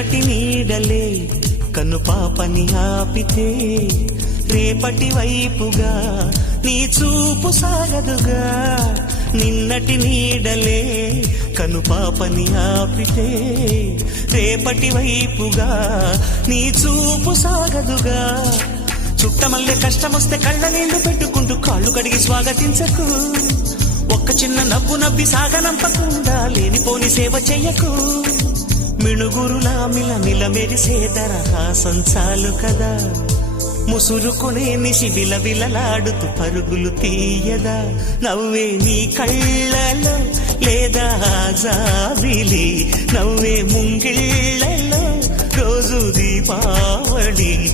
నిన్నటి నీడలే కన్ను పాపని ఆపితే రేపటి వైపుగా నీ చూపు సాగదుగా. నిన్నటి నీడలే కను పాపని ఆపితే రేపటి వైపుగా నీ చూపు సాగదుగా. చుట్టమల్లె కష్టమొస్తే కళ్ళ నీళ్లు పెట్టుకుంటూ కాళ్ళు కడిగి స్వాగతించకు. ఒక్క చిన్న నవ్వు నవ్వి సాగనంపకుండా లేనిపోని సేవ చెయ్యకు. మిణుగురులా మిల మెరిసే దరహాసం చాలు కదా. ముసురుకునే నిశి విలవిలలాడుతూ పరుగులు తీయదా. నవ్వే నీ కళ్ళలో లేదా జాబిలి, నవ్వే ముంగిళ్ళలో రోజు దీపావళి.